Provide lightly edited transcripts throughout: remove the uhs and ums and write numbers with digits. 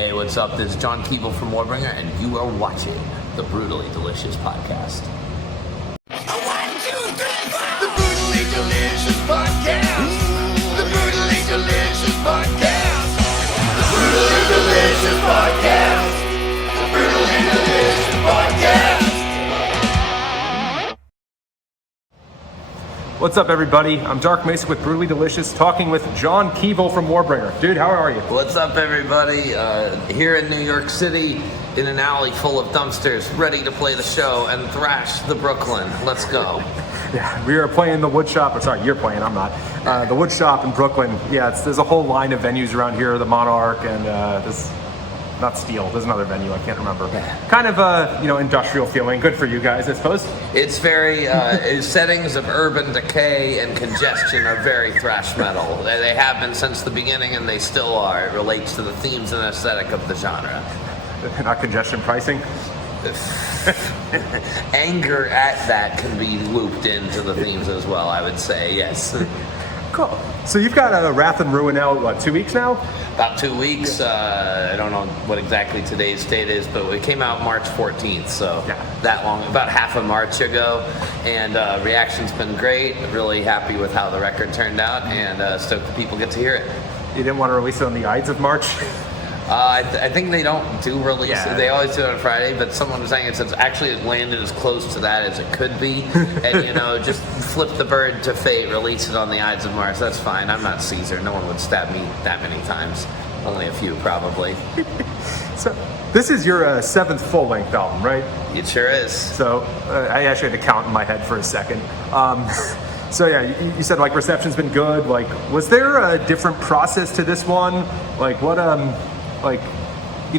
Hey, what's up? This is John Kevill from Warbringer, and you are watching the Brutally Delicious podcast. 1, 2, 3, 4. The Brutally Delicious podcast. The Brutally Delicious podcast. The Brutally Delicious podcast. The Brutally Delicious podcast. What's up, everybody? I'm Dark Macek with Brutally Delicious, talking with John Kevill from Warbringer. Dude, how are you? What's up, everybody? Here in New York City, in an alley full of dumpsters, ready to play the show and thrash the Brooklyn. Let's go. Yeah, we are playing the Wood Shop. Sorry, you're playing, I'm not. The Wood Shop in Brooklyn. Yeah, there's a whole line of venues around here, the Monarch and this, not Steel, there's another venue, I can't remember. Kind of industrial feeling. Good for you guys, I suppose. It's very, settings of urban decay and congestion are very thrash metal. They have been since the beginning, and they still are. It relates to the themes and aesthetic of the genre. Not congestion pricing. Anger at that can be looped into the themes as well, I would say, yes. Cool. So you've got a Wrath and Ruin out, what, 2 weeks now? About 2 weeks. I don't know what exactly today's date is, but it came out March 14th, so that long, about half a March ago. And reaction's been great. Really happy with how the record turned out, and stoked that people get to hear it. You didn't want to release it on the Ides of March? I think they don't do release. Yeah. They always do it on Friday, but someone was saying it landed as close to that as it could be. And, just flip the bird to fate, release it on the Ides of March. That's fine. I'm not Caesar. No one would stab me that many times. Only a few, probably. So, this is your 7th full-length album, right? It sure is. So, I actually had to count in my head for a second. So yeah, you said like reception's been good. Like, was there a different process to this one? Like, what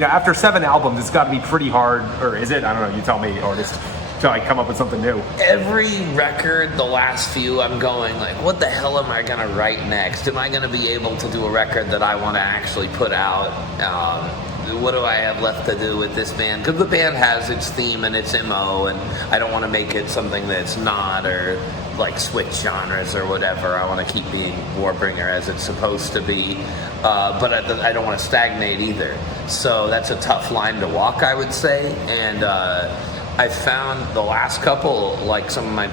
after 7 albums, it's got to be pretty hard, or is it? I don't know. You tell me, artist, to like come up with something new. Every record, the last few, I'm going like, what the hell am I gonna write next? Am I gonna be able to do a record that I want to actually put out? What do I have left to do with this band? Because the band has its theme and its MO, and I don't want to make it something that's not, or like switch genres or whatever. I want to keep being Warbringer as it's supposed to be, but I don't want to stagnate either. So that's a tough line to walk, I would say. And I found the last couple, like some of my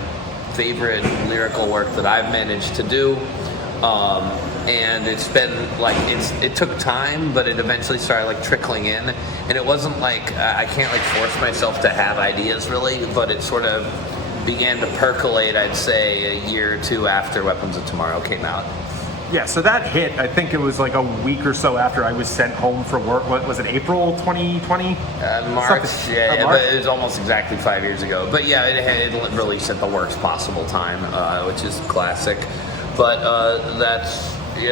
favorite lyrical work that I've managed to do. And it's been like, it took time, but it eventually started like trickling in. And it wasn't like, I can't like force myself to have ideas really, but it sort of began to percolate, I'd say, a year or two after Weapons of Tomorrow came out. Yeah, so that hit, I think it was like a week or so after I was sent home for work. What was it, April 2020? March, March? But it was almost exactly 5 years ago. But yeah, it released at the worst possible time, which is classic. But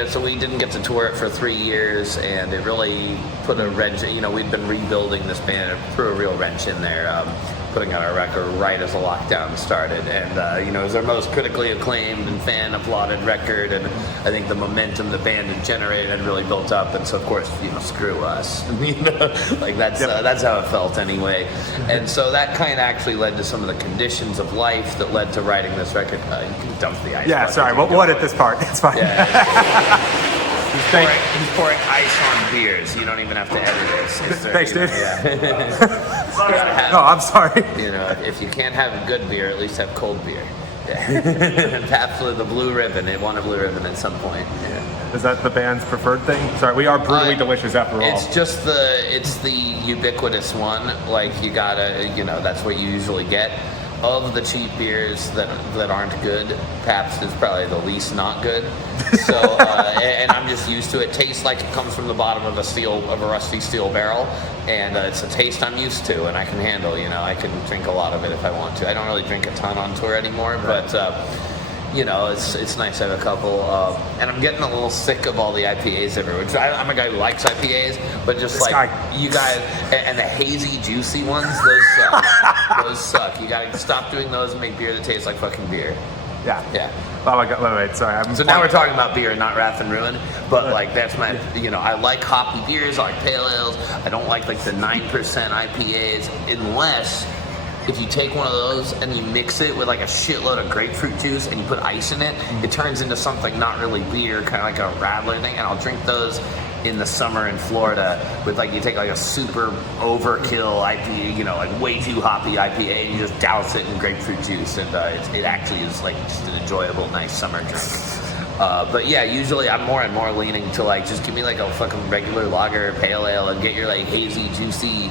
so we didn't get to tour it for 3 years, and it really put a wrench, we'd been rebuilding this band, it threw a real wrench in there, putting out our record right as the lockdown started. And, it was our most critically acclaimed and fan applauded record, and I think the momentum the band had generated had really built up, and so of course, screw us. That's how it felt anyway. And so that kind of actually led to some of the conditions of life that led to writing this record. You can dump the ice. Yeah, sorry, what at this part? It's fine. Yeah. He's pouring ice on beers. You don't even have to edit this. Thanks, dude. Yeah. Oh, I'm sorry. If you can't have a good beer, at least have cold beer. Yeah. Perhaps with the blue ribbon. It won a blue ribbon at some point. Yeah. Is that the band's preferred thing? Sorry, we are Brutally Delicious after all. It's just the ubiquitous one. Like, you gotta, that's what you usually get. Of the cheap beers that aren't good, Pabst is probably the least not good. So, and I'm just used to it. Tastes like it comes from the bottom of a rusty steel barrel, and it's a taste I'm used to and I can handle. I can drink a lot of it if I want to. I don't really drink a ton on tour anymore, but it's nice to have a couple. And I'm getting a little sick of all the IPAs everywhere. I'm a guy who likes IPAs, but just you guys, and the hazy, juicy ones, those suck. Those suck. You gotta stop doing those and make beer that tastes like fucking beer. Yeah. Oh my God, wait, sorry. So now we're talking about beer, not Wrath and Ruin, but like that's my, I like hoppy beers, I like pale ales. I don't like the 9% IPAs unless if you take one of those and you mix it with like a shitload of grapefruit juice and you put ice in it, it turns into something not really beer, kind of like a radler thing, and I'll drink those in the summer in Florida with like, you take like a super overkill IPA, you know, like way too hoppy IPA, and you just douse it in grapefruit juice, and it actually is like just an enjoyable, nice summer drink. But yeah, usually I'm more and more leaning to like, just give me like a fucking regular lager, pale ale, and get your like hazy, juicy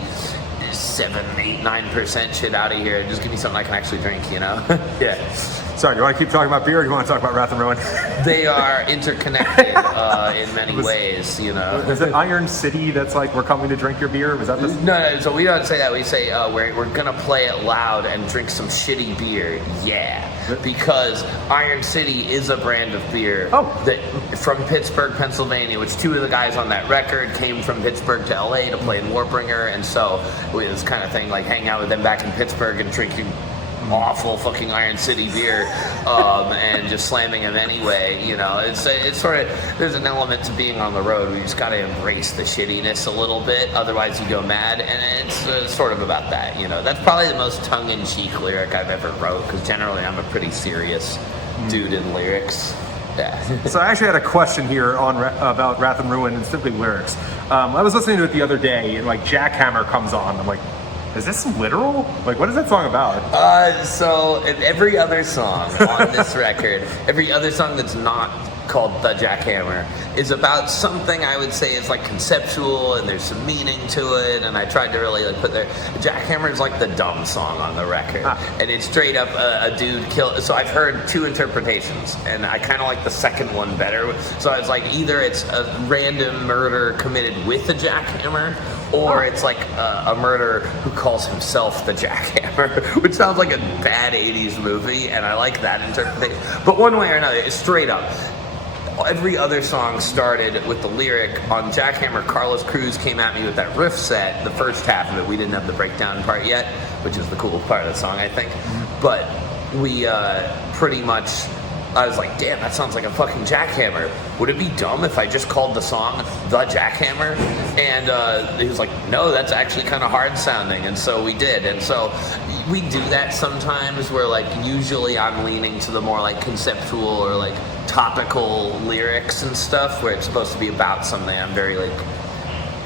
7, 8, 9% shit out of here. Just give me something I can actually drink, you know? Yeah. Sorry, do you want to keep talking about beer, or do you want to talk about Wrath and Ruin? They are interconnected in many ways, you know. Is it Iron City that's like, we're coming to drink your beer? Was that this? No, so we don't say that. We say we're going to play it loud and drink some shitty beer. Yeah. Because Iron City is a brand of beer that from Pittsburgh, Pennsylvania, which 2 of the guys on that record came from Pittsburgh to LA to play in Warbringer, and so we this kind of thing, like hang out with them back in Pittsburgh and drinking awful fucking Iron City beer and just slamming them anyway, you know. It's sort of, there's an element to being on the road where you just got to embrace the shittiness a little bit, otherwise you go mad, and it's sort of about that, you know. That's probably the most tongue-in-cheek lyric I've ever wrote, because generally I'm a pretty serious dude in lyrics. Yeah. So I actually had a question here on about Wrath and Ruin and simply lyrics. I was listening to it the other day, and like Jackhammer comes on. I'm like, is this literal? Like, what is that song about? So every other song on this record, every other song that's not called The Jackhammer is about something I would say is like conceptual, and there's some meaning to it, and I tried to really like put there. Jackhammer is like the dumb song on the record, and it's straight up a dude killed. So I've heard 2 interpretations, and I kind of like the second one better. So I was like, either it's a random murder committed with a jackhammer, or it's like a murderer who calls himself the Jackhammer, which sounds like a bad 80s movie, and I like that interpretation. But one way or another, it's straight up. Every other song started with the lyric. On Jackhammer, Carlos Cruz came at me with that riff set, the first half of it. We didn't have the breakdown part yet, which is the cool part of the song, I think. But we pretty much, I was like, damn, that sounds like a fucking jackhammer. Would it be dumb if I just called the song The Jackhammer? And he was like, no, that's actually kind of hard sounding. And so we did. And so we do that sometimes, where like usually I'm leaning to the more like conceptual or like topical lyrics and stuff, where it's supposed to be about something. I'm very like,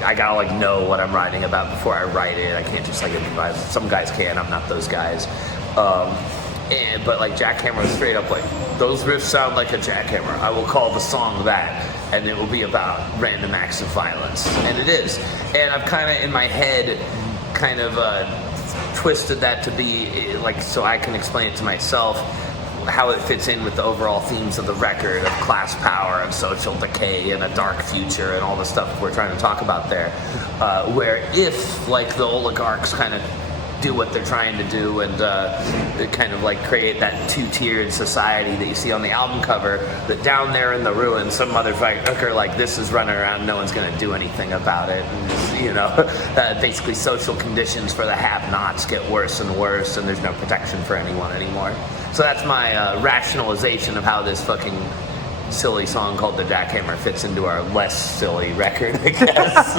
I gotta like know what I'm writing about before I write it. I can't just like improvise. Some guys can, I'm not those guys. But like Jackhammer is straight up like, those riffs sound like a jackhammer. I will call the song that, and it will be about random acts of violence. And it is. And I've kind of in my head kind of twisted that to be like, so I can explain it to myself, how it fits in with the overall themes of the record, of class power, of social decay, and a dark future, and all the stuff we're trying to talk about there. Where if like the oligarchs kind of do what they're trying to do, and kind of like create that 2-tiered society that you see on the album cover, that down there in the ruins some motherfucker like this is running around, no one's going to do anything about it, and just, you know, basically social conditions for the have-nots get worse and worse, and there's no protection for anyone anymore. So that's my rationalization of how this fucking silly song called The Jackhammer fits into our less silly record, I guess.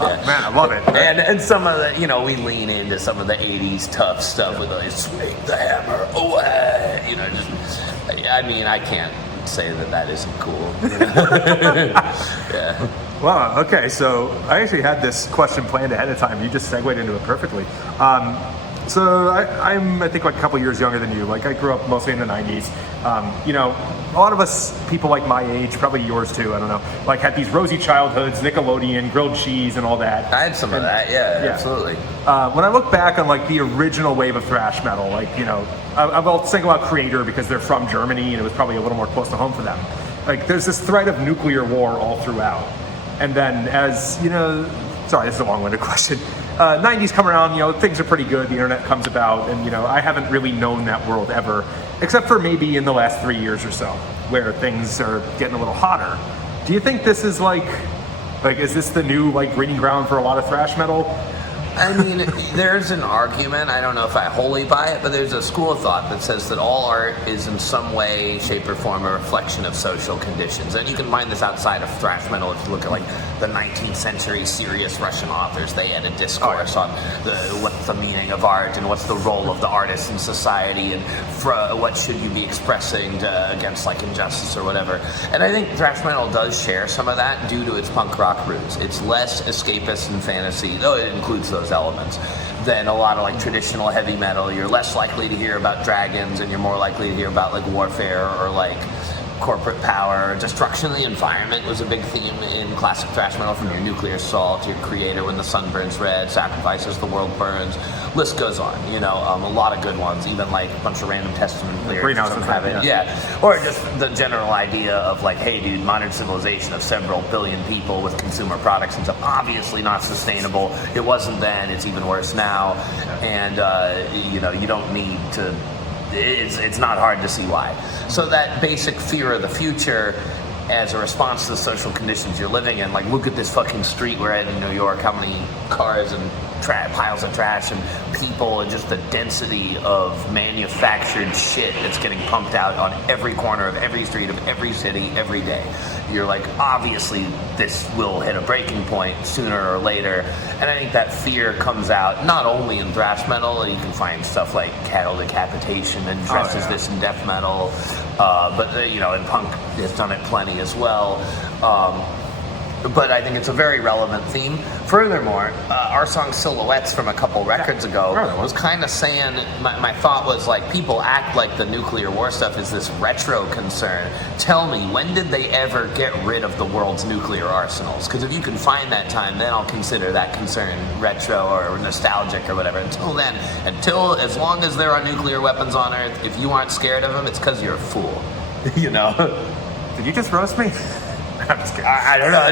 Oh, man, I love it. And some of the, you know, we lean into some of the 80s tough stuff with like, swing the hammer away, you know, just, I mean, I can't say that isn't cool. Yeah. Wow, okay, so I actually had this question planned ahead of time. You just segued into it perfectly. So I'm, I think, like a couple years younger than you. Like, I grew up mostly in the 90s. You know, a lot of us, people like my age, probably yours too, I don't know, like had these rosy childhoods, Nickelodeon, grilled cheese, and all that. I had some of that, yeah, absolutely. When I look back on like the original wave of thrash metal, like, you know, I'll single out Creator because they're from Germany and it was probably a little more close to home for them. Like, there's this threat of nuclear war all throughout. And then as, you know, sorry, this is a long-winded question. 90s come around, you know, things are pretty good, the internet comes about, and, you know, I haven't really known that world ever, except for maybe in the last 3 years or so, where things are getting a little hotter. Do you think this is like is this the new, like, breeding ground for a lot of thrash metal? I mean, there's an argument, I don't know if I wholly buy it, but there's a school of thought that says that all art is in some way, shape, or form a reflection of social conditions. And you can find this outside of thrash metal. If you look at like the 19th century serious Russian authors, they had a discourse on what's the meaning of art and what's the role of the artist in society and what should you be expressing against like injustice or whatever. And I think thrash metal does share some of that due to its punk rock roots. It's less escapist and fantasy, though it includes those elements, than a lot of like traditional heavy metal. You're less likely to hear about dragons, and you're more likely to hear about like warfare or like corporate power. Destruction of the environment was a big theme in classic thrash metal, from your nuclear assault to your creator when the sun burns red, sacrifices the world burns. List goes on, you know, a lot of good ones, even like a bunch of random Testament lyrics. Or just the general idea of like, hey dude, modern civilization of several billion people with consumer products and stuff, obviously not sustainable. It wasn't then, it's even worse now. And you know, you don't need to, it's not hard to see why. So that basic fear of the future as a response to the social conditions you're living in, like look at this fucking street we're at in New York, how many cars and piles of trash and people, and just the density of manufactured shit that's getting pumped out on every corner of every street of every city every day. You're like, obviously this will hit a breaking point sooner or later. And I think that fear comes out not only in thrash metal. You can find stuff like cattle decapitation and dresses this in death metal, but you know, and punk has done it plenty as well. But I think it's a very relevant theme. Furthermore, our song Silhouettes from a couple records ago was kind of saying, my thought was like, people act like the nuclear war stuff is this retro concern. Tell me, when did they ever get rid of the world's nuclear arsenals? Because if you can find that time, then I'll consider that concern retro or nostalgic or whatever. Until then, as long as there are nuclear weapons on Earth, if you aren't scared of them, it's because you're a fool. You know? Did you just roast me? I'm just kidding. I don't know.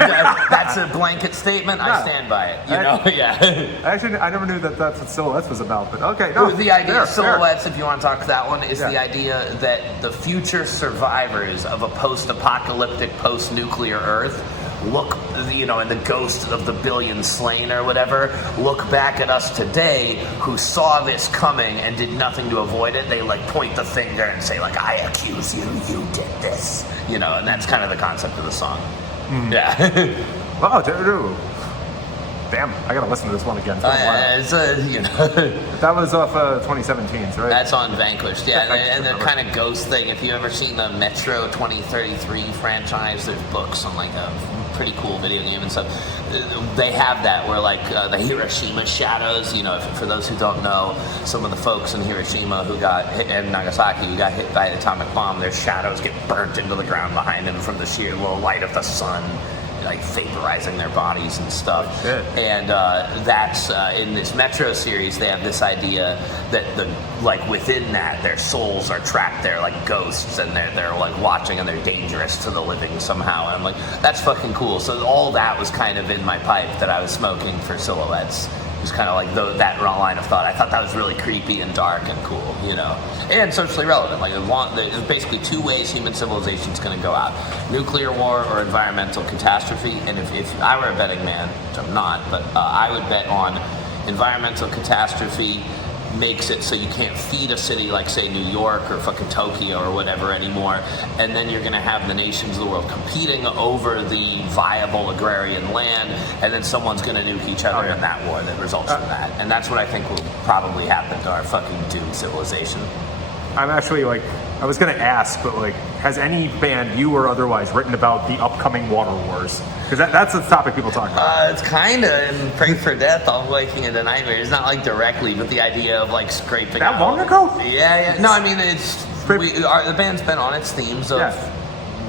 That's a blanket statement. No. I stand by it. You know, yeah. Actually, I never knew that that's what Silhouettes was about. But okay, no. The idea of Silhouettes, if you want to talk to that one, is the idea that the future survivors of a post-apocalyptic, post-nuclear Earth look, you know, and the ghosts of the billion slain or whatever, look back at us today who saw this coming and did nothing to avoid it. They like point the finger and say like, I accuse you, you did this. You know, and that's kind of the concept of the song. Yeah. Wow, dude. Damn, I gotta listen to this one again. You know. That was off 2017's, right? That's on Vanquished, yeah. And the kind of ghost thing, if you've ever seen the Metro 2033 franchise, there's books on like a pretty cool video game and stuff. They have that where like the Hiroshima shadows, you know, for those who don't know, some of the folks in Hiroshima who got hit, and Nagasaki who got hit by the atomic bomb, their shadows get burnt into the ground behind them from the sheer little light of the sun, like vaporizing their bodies and stuff. And that's in this Metro series, they have this idea that the like within that their souls are trapped there like ghosts, and they're like watching, and they're dangerous to the living somehow. And I'm like, that's fucking cool. So all that was kind of in my pipe that I was smoking for Silhouettes. It was kind of like that line of thought. I thought that was really creepy and dark and cool, you know, and socially relevant. Like there's basically two ways human civilization is going to go out: nuclear war or environmental catastrophe. And if I were a betting man, which I'm not, but I would bet on environmental catastrophe makes it so you can't feed a city like, say, New York or fucking Tokyo or whatever anymore, and then you're going to have the nations of the world competing over the viable agrarian land, and then someone's going to nuke each other in that war that results from that. And that's what I think will probably happen to our fucking doomed civilization. I'm actually like, I was gonna ask, but like, has any band, you or otherwise, written about the upcoming water wars? Because that's the topic people talk about. It's kind of in Pray for Death, All Waking into Nightmare. It's not like directly, but the idea of like scraping that long ago? Yeah. No, I mean, the band's been on its themes of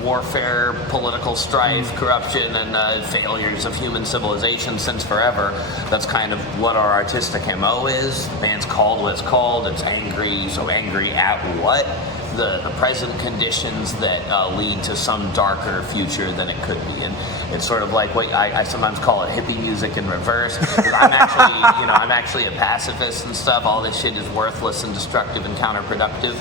warfare, political strife, corruption, and failures of human civilization since forever. That's kind of what our artistic MO is. The band's called what it's called. It's angry. So angry at what? the present conditions that lead to some darker future than it could be. And it's sort of like what I sometimes call it hippie music in reverse. Because I'm actually, I'm actually a pacifist and stuff. All this shit is worthless and destructive and counterproductive.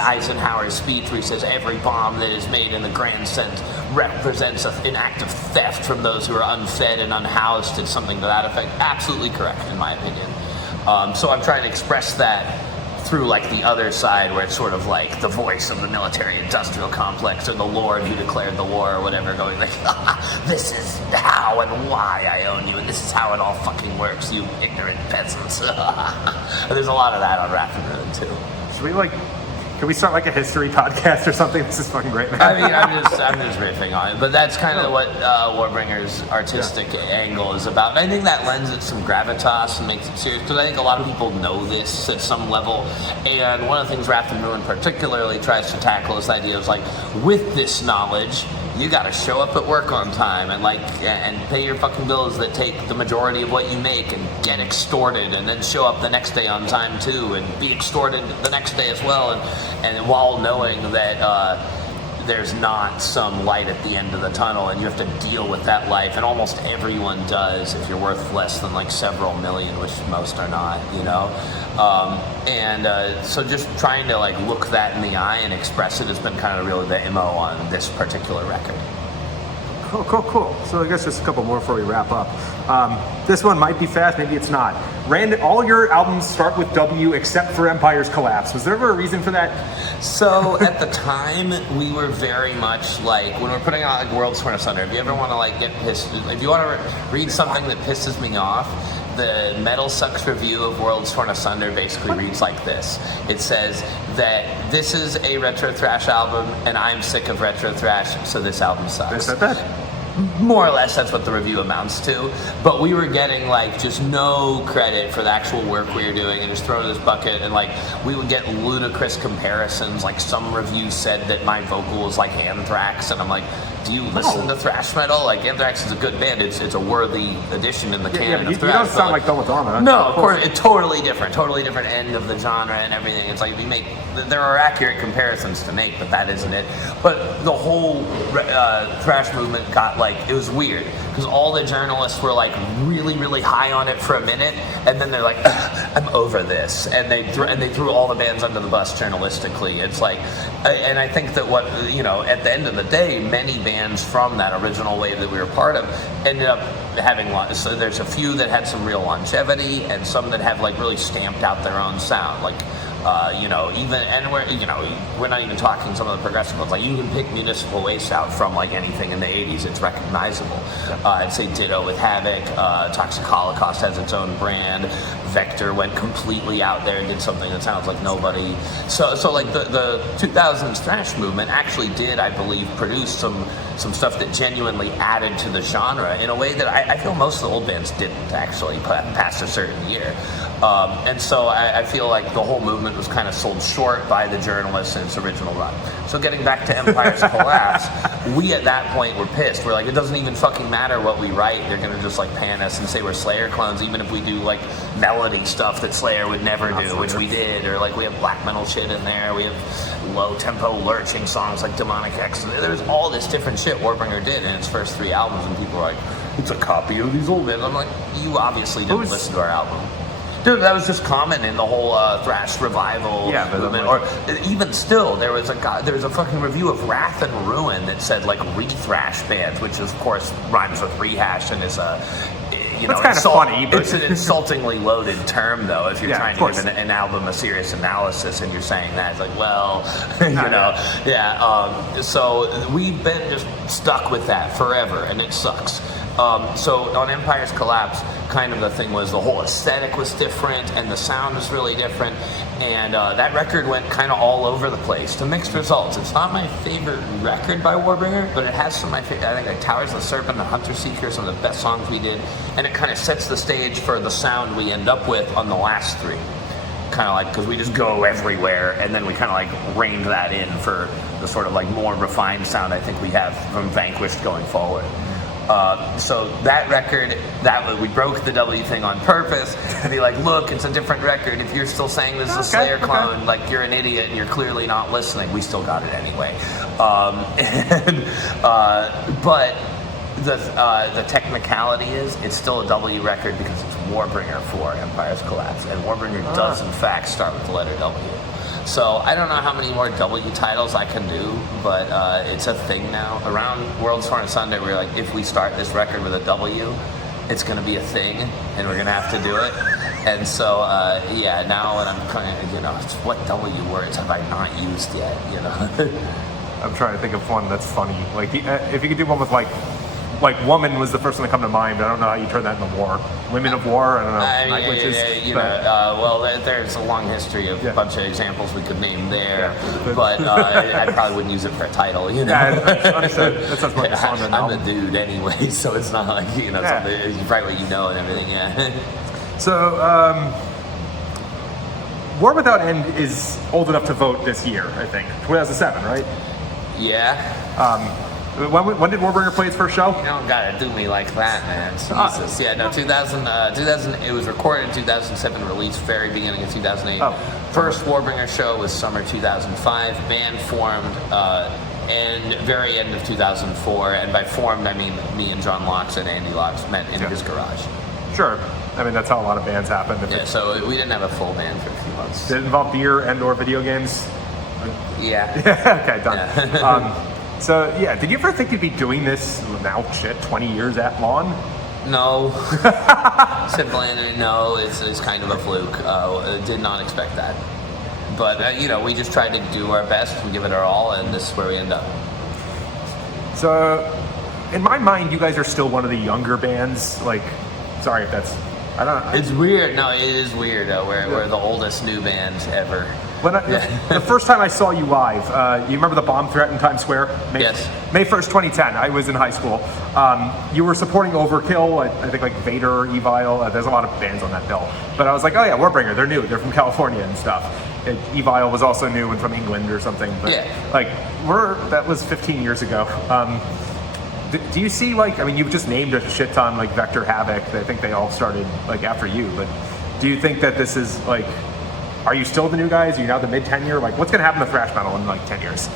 Eisenhower's speech where he says every bomb that is made in the grand sense represents an act of theft from those who are unfed and unhoused. It's something to that effect. Absolutely correct, in my opinion. So I'm trying to express that through like the other side, where it's sort of like the voice of the military-industrial complex or the Lord who declared the war or whatever, going like, this is how and why I own you, and this is how it all fucking works, you ignorant peasants. There's a lot of that on Wrath and Ruin too. Should we can we start like a history podcast or something? This is fucking great, man. I mean, I'm just riffing on it, but that's kind of what Warbringer's artistic angle is about. And I think that lends it some gravitas and makes it serious, because I think a lot of people know this at some level. And one of the things Wrath and Ruin particularly tries to tackle is the idea of like, with this knowledge, you gotta show up at work on time and pay your fucking bills that take the majority of what you make, and get extorted, and then show up the next day on time too, and be extorted the next day as well, and while knowing that there's not some light at the end of the tunnel, and you have to deal with that life, and almost everyone does if you're worth less than like several million, which most are not, so just trying to like look that in the eye and express it has been kind of really the MO on this particular record. Cool. So I guess just a couple more before we wrap up. This one might be fast, maybe it's not. All your albums start with W except for Empire's Collapse. Was there ever a reason for that? So at the time, we were very much like, when we're putting out like Worlds Torn Asunder, if you ever want to like get pissed, if you want to read something that pisses me off, the Metal Sucks review of Worlds Torn Asunder basically reads like this. It says that this is a retro thrash album, and I'm sick of retro thrash, so this album sucks. Is that bad? More or less, that's what the review amounts to. But we were getting like just no credit for the actual work we were doing, and just thrown in this bucket. And like we would get ludicrous comparisons. Like some reviews said that my vocal was like Anthrax, and I'm like, do you listen to thrash metal? Like Anthrax is a good band. It's a worthy addition in the canon of thrash. You don't sound like Dome with Dharma. No, of course, it's totally different end of the genre and everything. It's like there are accurate comparisons to make, but that isn't it. But the whole thrash movement got like, it was weird, because all the journalists were like really, really high on it for a minute, and then they're like, I'm over this, and they threw all the bands under the bus journalistically. It's like, and I think that what, at the end of the day, many bands from that original wave that we were part of ended up having, so there's a few that had some real longevity, and some that have like really stamped out their own sound, like we're not even talking some of the progressive ones. Like you can pick Municipal Waste out from like anything in the 80s, it's recognizable. I'd say ditto with Havoc. Toxic Holocaust has its own brand. Vector went completely out there and did something that sounds like nobody. So like the 2000s thrash movement actually did, I believe, produce some stuff that genuinely added to the genre in a way that I feel most of the old bands didn't actually past a certain year. And so I feel like the whole movement was kind of sold short by the journalists in its original run. So getting back to Empire's Collapse, we at that point were pissed. We're like, it doesn't even fucking matter what we write. They're going to just like pan us and say we're Slayer clones, even if we do like melody stuff that Slayer would never do, which we did. Or like we have black metal shit in there. We have low tempo lurching songs like Demonic X. There's all this different shit Warbringer did in its first 3 albums, and people are like, it's a copy of these old bands. I'm like, you obviously didn't listen to our album. Dude, that was just common in the whole thrash revival movement. Or even still, there was a fucking review of Wrath and Ruin that said like re-thrash bands, which of course rhymes with rehash and is a That's kind of funny, but it's an insultingly loaded term, though. If you're trying to give an album a serious analysis and you're saying that, it's like, well, so we've been just stuck with that forever, and it sucks. So on Empire's Collapse, kind of the thing was the whole aesthetic was different, and the sound was really different, and that record went kind of all over the place to mixed results. It's not my favorite record by Warbringer, but it has some of my favorite. I think like Towers of the Serpent and Hunter Seeker, some of the best songs we did, and it kind of sets the stage for the sound we end up with on the last 3. Kind of like, because we just go everywhere, and then we kind of like reined that in for the sort of like more refined sound I think we have from Vanquished going forward. So that record, we broke the W thing on purpose to be like, look, it's a different record. If you're still saying this is a Slayer clone, like you're an idiot and you're clearly not listening. We still got it anyway. But the technicality is it's still a W record because it's Warbringer 4, Empire's Collapse, and Warbringer does in fact start with the letter W. So I don't know how many more W titles I can do, but it's a thing now. Around World's Torn Sunday, we were like, if we start this record with a W, it's going to be a thing, and we're going to have to do it. And so, yeah, now when I'm kind of, it's what W words have I not used yet, I'm trying to think of one that's funny. Like, if you could do one with like woman was the first one to come to mind. I don't know how you turn that into war. Women of war. I don't know. Night witches. Well, there's a long history of a bunch of examples we could name there, but I probably wouldn't use it for a title. Yeah, understood. That sounds more like a song than an I'm album. a dude anyway, so it's not like something. You write what you know and everything. Yeah. So, War Without End is old enough to vote this year. I think 2007, right? Yeah. When did Warbringer play its first show? You don't gotta do me like that, man. Jesus. Yeah, no, 2000, it was recorded in 2007, released very beginning of 2008. Oh. First Warbringer show was summer 2005. Band formed and very end of 2004. And by formed, I mean me and John Locks and Andy Locks met in his garage. Sure. I mean, that's how a lot of bands happen. Yeah, so we didn't have a full band for a few months. Did it involve beer and or video games? Yeah. Okay, done. Yeah. So, yeah, did you ever think you'd be doing this now, 20 years at Lawn? No. Simple answer, no. It's kind of a fluke. Did not expect that. But, we just tried to do our best and give it our all, and this is where we end up. So, in my mind, you guys are still one of the younger bands. Like, sorry if that's... I don't know. It's weird. No, it is weird. We're the oldest new band ever. When the first time I saw you live, you remember the bomb threat in Times Square? Yes. May 1st, 2010. I was in high school. You were supporting Overkill, I think like Vader, Evil. There's a lot of bands on that bill. But I was like, oh yeah, Warbringer, they're new. They're from California and stuff. Evil was also new and from England or something. But that was 15 years ago. Do you see, you've just named a shit ton, like Vector, Havoc. I think they all started, after you. But do you think that this is, are you still the new guys? Are you now the mid-tenure? What's going to happen to thrash metal in, 10 years?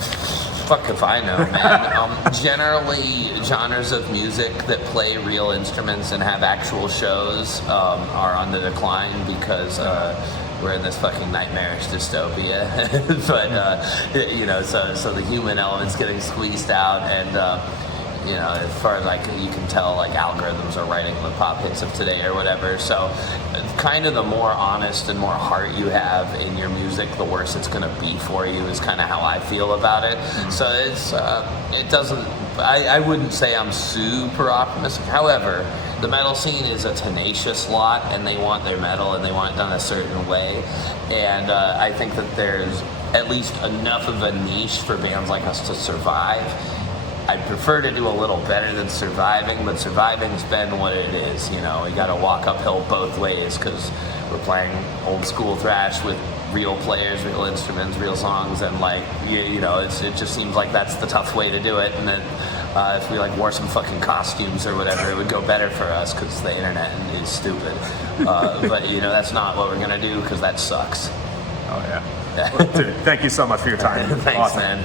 Fuck if I know, man. Generally, genres of music that play real instruments and have actual shows are on the decline because... we're in this fucking nightmarish dystopia, but so the human element's getting squeezed out, and as far as you can tell, algorithms are writing the pop hits of today or whatever. So, kind of the more honest and more heart you have in your music, the worse it's going to be for you. Is kind of how I feel about it. Mm-hmm. So it doesn't. I wouldn't say I'm super optimistic. However, the metal scene is a tenacious lot, and they want their metal, and they want it done a certain way. And I think that there's at least enough of a niche for bands like us to survive. I'd prefer to do a little better than surviving, but surviving's been what it is. We got to walk uphill both ways because we're playing old school thrash with real players, real instruments, real songs, and it just seems like that's the tough way to do it. And then if we wore some fucking costumes or whatever, it would go better for us because the internet is stupid. But that's not what we're gonna do because that sucks. Oh yeah. Well, dude, thank you so much for your time. Thanks, awesome. man.